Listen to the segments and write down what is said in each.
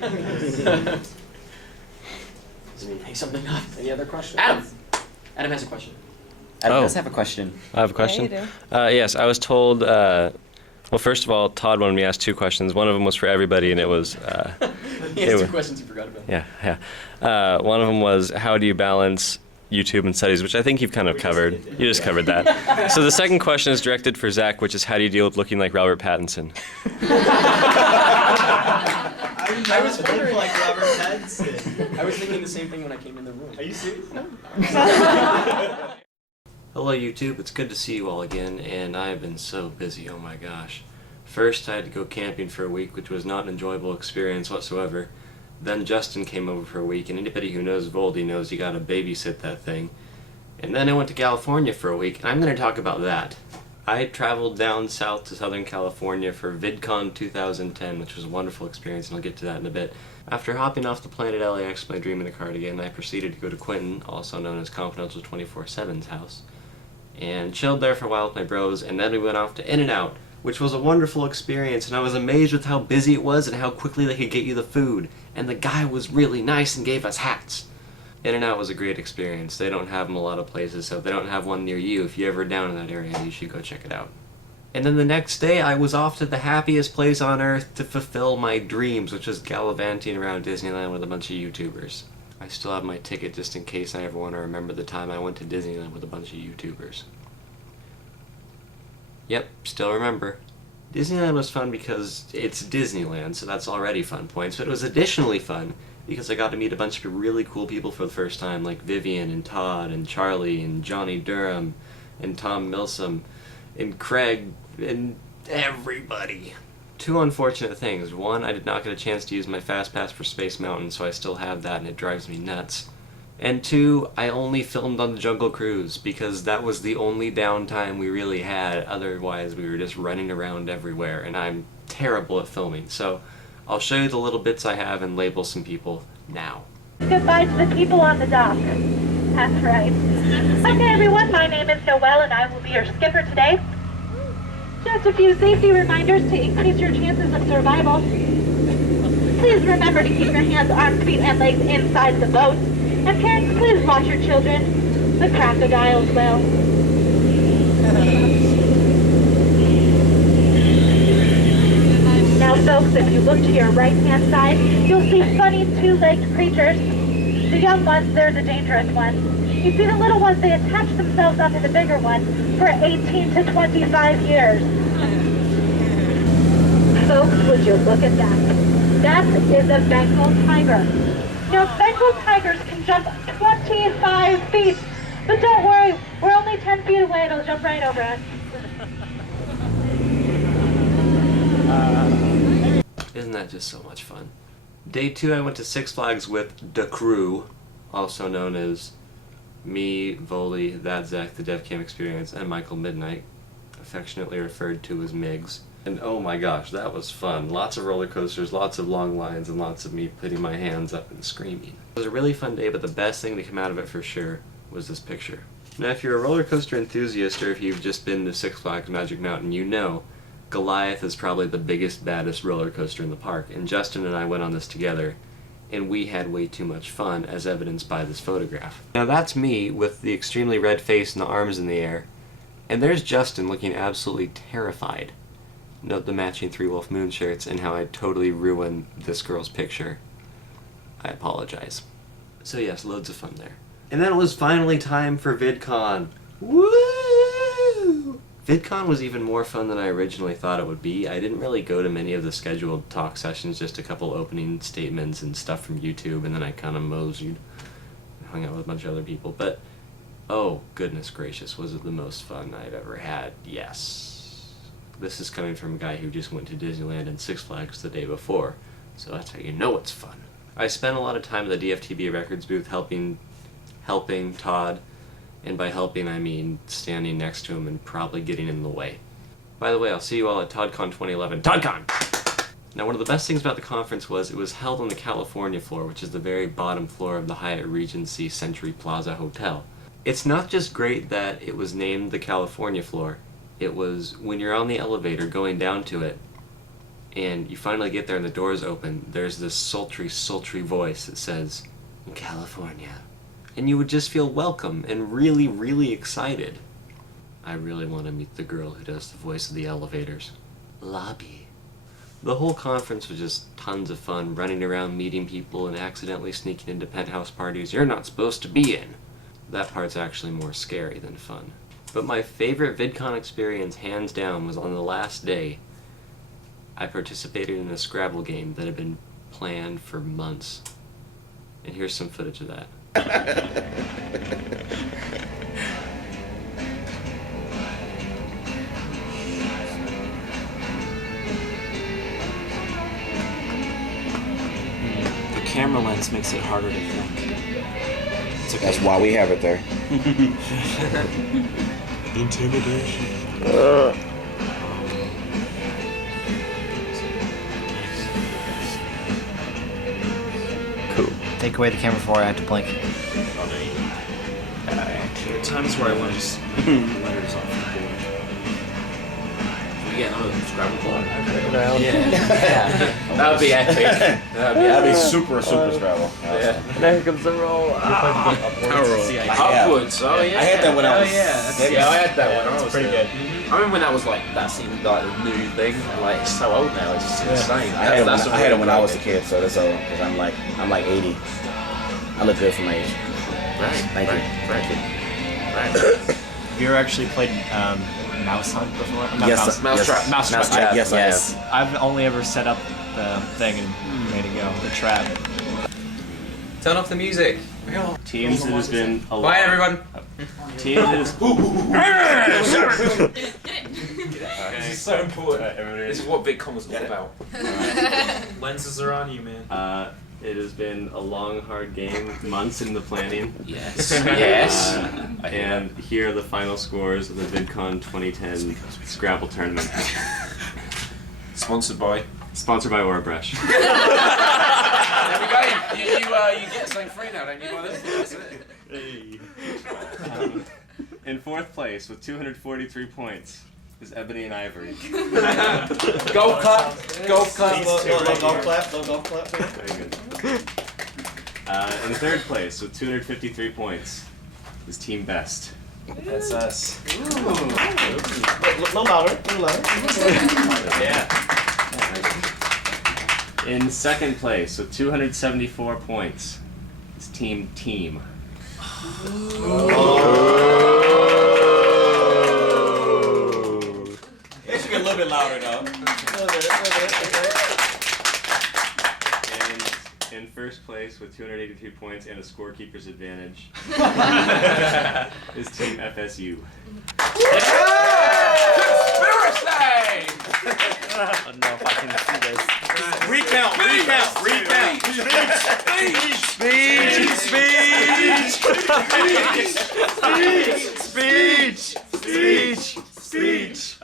Doesn't mean make something up. Any other questions? Adam! Adam has a question. Adam does have a question. I have a question. Yeah, you do. Yes, I was told, well, first of all, Todd wanted me to ask 2 questions. One of them was for everybody, and it was... He has 2 questions you forgot about. Yeah. One of them was, how do you balance YouTube and studies, which I think you've kind of covered. You just covered that. So the second question is directed for Zach, which is, how do you deal with looking like Robert Pattinson? I was wondering, like Robert Pattinson. I was thinking the same thing when I came in the room. Are you serious? No. Hello YouTube, it's good to see you all again, and I have been so busy, oh my gosh. First I had to go camping for a week, which was not an enjoyable experience whatsoever. Then Justin came over for a week, and anybody who knows Voldy knows you gotta babysit that thing. And then I went to California for a week, and I'm gonna talk about that. I traveled down south to Southern California for VidCon 2010, which was a wonderful experience, and I'll get to that in a bit. After hopping off the planet LAX, my dream in a cardigan, I proceeded to go to Quentin, also known as Confidential 24/7's house, and chilled there for a while with my bros, and then we went off to In-N-Out, which was a wonderful experience, and I was amazed with how busy it was and how quickly they could get you the food. And the guy was really nice and gave us hats. In-N-Out was a great experience. They don't have them a lot of places, so if they don't have one near you, if you're ever down in that area, you should go check it out. And then the next day, I was off to the happiest place on earth to fulfill my dreams, which was gallivanting around Disneyland with a bunch of YouTubers. I still have my ticket just in case I ever want to remember the time I went to Disneyland with a bunch of YouTubers. Yep, still remember. Disneyland was fun because it's Disneyland, so that's already fun points, but it was additionally fun because I got to meet a bunch of really cool people for the first time, like Vivian and Todd and Charlie and Johnny Durham and Tom Milsom and Craig and everybody. 2 unfortunate things. 1, I did not get a chance to use my Fast Pass for Space Mountain, so I still have that and it drives me nuts. And 2, I only filmed on the Jungle Cruise because that was the only downtime we really had. Otherwise, we were just running around everywhere, and I'm terrible at filming. So I'll show you the little bits I have and label some people now. Goodbye to the people on the dock. That's right. Okay, everyone, my name is Noelle, and I will be your skipper today. Just a few safety reminders to increase your chances of survival. Please remember to keep your hands, arms, feet, and legs inside the boat. And parents, please watch your children. The crocodiles will. Now, folks, if you look to your right-hand side, you'll see funny 2-legged creatures. The young ones, they're the dangerous ones. You see the little ones, they attach themselves onto the bigger ones for 18 to 25 years. Folks, would you look at that? That is a Bengal tiger. Now, Bengal tigers can jump 25 feet, but don't worry, we're only 10 feet away, it'll jump right over us. Isn't that just so much fun? Day 2, I went to Six Flags with the crew, also known as me, Voldy, that Zach, the DevCam Experience, and Michael Midnight, affectionately referred to as Migs. And oh my gosh, that was fun. Lots of roller coasters, lots of long lines, and lots of me putting my hands up and screaming. It was a really fun day, but the best thing to come out of it for sure was this picture. Now, if you're a roller coaster enthusiast, or if you've just been to Six Flags Magic Mountain, you know Goliath is probably the biggest, baddest roller coaster in the park. And Justin and I went on this together, and we had way too much fun, as evidenced by this photograph. Now that's me with the extremely red face and the arms in the air, and there's Justin looking absolutely terrified. Note the matching 3 Wolf Moon shirts and how I totally ruined this girl's picture. I apologize. So yes, loads of fun there. And then it was finally time for VidCon. Woo! VidCon was even more fun than I originally thought it would be. I didn't really go to many of the scheduled talk sessions, just a couple opening statements and stuff from YouTube, and then I kind of moseyed and hung out with a bunch of other people. But, oh goodness gracious, was it the most fun I've ever had? Yes. This is coming from a guy who just went to Disneyland and Six Flags the day before, so that's how you know it's fun. I spent a lot of time at the DFTB Records booth helping Todd, and by helping I mean standing next to him and probably getting in the way. By the way, I'll see you all at ToddCon 2011. ToddCon! Now, one of the best things about the conference was it was held on the California floor, which is the very bottom floor of the Hyatt Regency Century Plaza Hotel. It's not just great that it was named the California floor. It was, when you're on the elevator going down to it, and you finally get there and the doors open, there's this sultry, sultry voice that says, California. And you would just feel welcome and really, really excited. I really want to meet the girl who does the voice of the elevators. Lobby. The whole conference was just tons of fun, running around meeting people and accidentally sneaking into penthouse parties you're not supposed to be in. That part's actually more scary than fun. But my favorite VidCon experience, hands down, was on the last day. I participated in a Scrabble game that had been planned for months. And here's some footage of that. The camera lens makes it harder to think. It's okay. That's why we have it there. Intimidation. Cool. Take away the camera before I have to blink. There are times where I want to just make letters off the board. We get another Scrabble board. Yeah. That would be epic. That'd be super Scrabble. Yeah. There comes the roll. Upwards. Oh yeah. I had that when I was. Yeah, I had that one. That's pretty good. I remember when that was like that seemed like a new thing. And, like it's so old now. It's just insane. I had it when I was a kid, so that's old. Cause I'm like 80. I look good for my age. Right. Thank you. Have you ever actually played Mouse Hunt before? Not Yes. Mousetrap. Mousetrap. Yes, I have. I've only ever set up the thing and made it go. The trap. Turn off the music. Teams, it has been a Bye, everyone. Team, it has. This is so important. This is what VidCon was all about. Lenses are on you, man. It has been a long, hard game, months in the planning. Yes. Yes. And here are the final scores of the VidCon 2010 Scrabble tournament. Sponsored by. Sponsored by Orabrush. There we go. You get something free now, don't you? That's it. Hey. In fourth place with 243 points is Ebony and Ivory. Golf clap. Golf clap. Golf clap. Very good. In third place with 253 points is Team Best. That's us. No louder. Yeah. In second place with 274 points is Team Team. It should get a little bit louder though. And in first place with 283 points and a scorekeeper's advantage is Team FSU. I don't know if I can see this. Recount. Speech.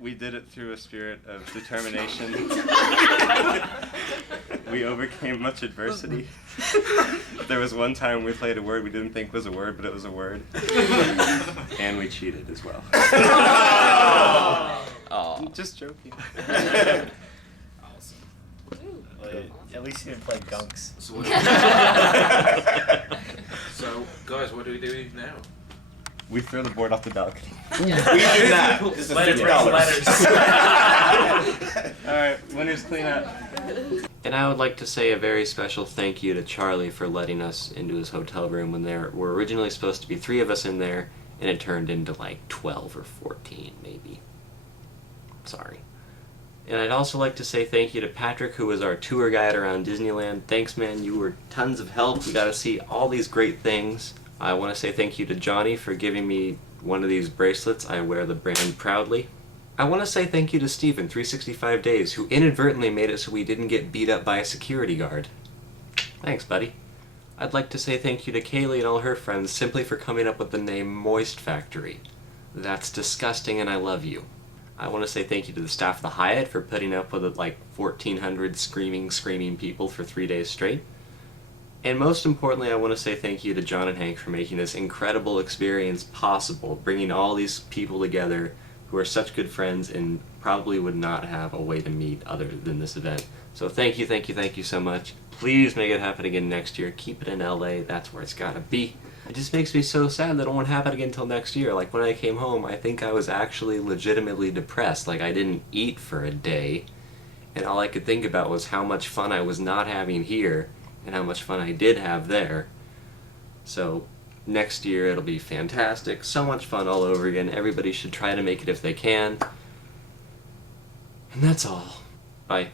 We did it through a spirit of determination. We overcame much adversity. There was one time we played a word we didn't think was a word, but it was a word. And we cheated as well. Oh. Just joking. At least you didn't play gunks. So, guys, what do we do now? We throw the board off the balcony. We do not. This is $50. Alright, winners clean up. And I would like to say a very special thank you to Charlie for letting us into his hotel room when there were originally supposed to be 3 of us in there, and it turned into like 12 or 14, maybe. Sorry. And I'd also like to say thank you to Patrick, who was our tour guide around Disneyland. Thanks, man. You were tons of help. We got to see all these great things. I want to say thank you to Johnny for giving me one of these bracelets. I wear the brand proudly. I want to say thank you to Steven, 365 Days, who inadvertently made it so we didn't get beat up by a security guard. Thanks, buddy. I'd like to say thank you to Kaylee and all her friends simply for coming up with the name Moist Factory. That's disgusting and I love you. I want to say thank you to the staff of the Hyatt for putting up with like 1,400 screaming people for 3 days straight. And most importantly, I want to say thank you to John and Hank for making this incredible experience possible, bringing all these people together who are such good friends and probably would not have a way to meet other than this event. So thank you so much. Please make it happen again next year. Keep it in LA, that's where it's gotta be. It just makes me so sad that it won't happen again until next year. Like when I came home, I think I was actually legitimately depressed. Like I didn't eat for a day, and all I could think about was how much fun I was not having here, and how much fun I did have there. So next year it'll be fantastic, so much fun all over again. Everybody should try to make it if they can. And that's all. Bye.